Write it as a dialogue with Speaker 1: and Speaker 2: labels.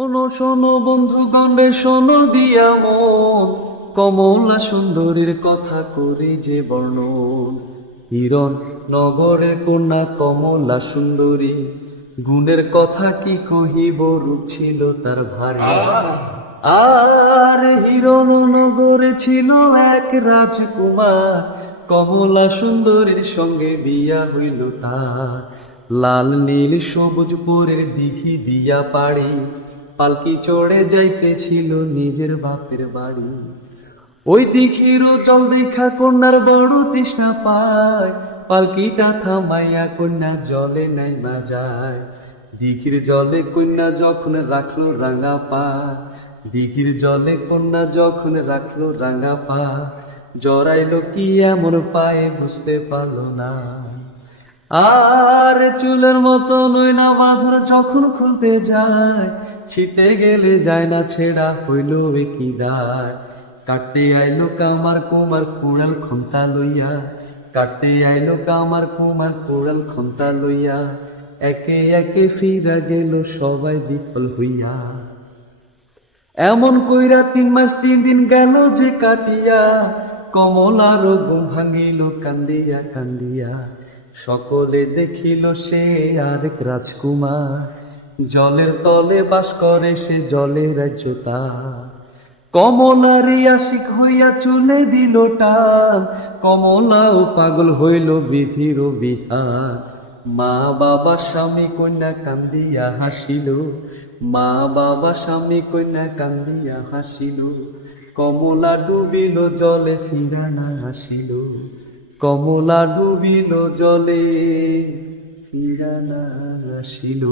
Speaker 1: শোনো শোনো বন্ধু গণ্ডে শোনো দিয়া মন। কমলা সুন্দরীর কথা করে যে বর্ণন। হিরণ নগরের কন্যা কমলা সুন্দরী, গুণের কথা কি কহিব, রূপ ছিল তার ভারী। আর হিরণ নগরে ছিল এক রাজকুমার, কমলা সুন্দরীর সঙ্গে বিয়া হইল তার। লাল, নীল, সবুজ পরের দিঘি দিয়া পাড়ি পালকি চড়ে যাইতেছিল নিজের বাপের বাড়ি। ওই দিঘিরও জল দেখা কন্যার বড় তৃষ্ণা পায়। পালকিটা থামাইয়া কন্যা জলে নাইমা যায়। দিঘির জলে কন্যা যখন রাখল রাঙা পা। দিঘির জলে কন্যা যখন রাখল রাঙা পা। জড়াইলো কি এমন পায়ে বুঝতে পারল না। আর চুলের মতো নইনা বাঁধর যখন খুলতে যায়। ছিটে গেলে যায় না ছেড়া, হইল কি দায় কাটতে আইলো কামার কুমার কুড়াল খন্তা লইয়া। কাটতে আইলো কামার কুমার কুড়াল খন্তা লইয়া। একে একে ফিরা গেল সবাই বিফল হইয়া। এমন কইরা তিন মাস তিন দিন গেল যে কাটিয়া। কমলার ঘুম ভাঙিল কান্দিয়া কান্দিয়া। সকলে দেখিল সে আরেক রাজকুমার। জলের তলে বাস করে সে জলের রাজ্যতা কমলারি আশিক হইয়া চলে দিল টান। কমলাও পাগল হইল বিধির বিহার মা বাবা স্বামী কন্যা কান্দিয়া হাসিল। মা বাবা স্বামী কন্যা কান্দিয়া হাসিল। কমলা ডুবিল জলে ফিরা না হাসিল। কমলা ডুবিল জলে ফিরা না হাসিল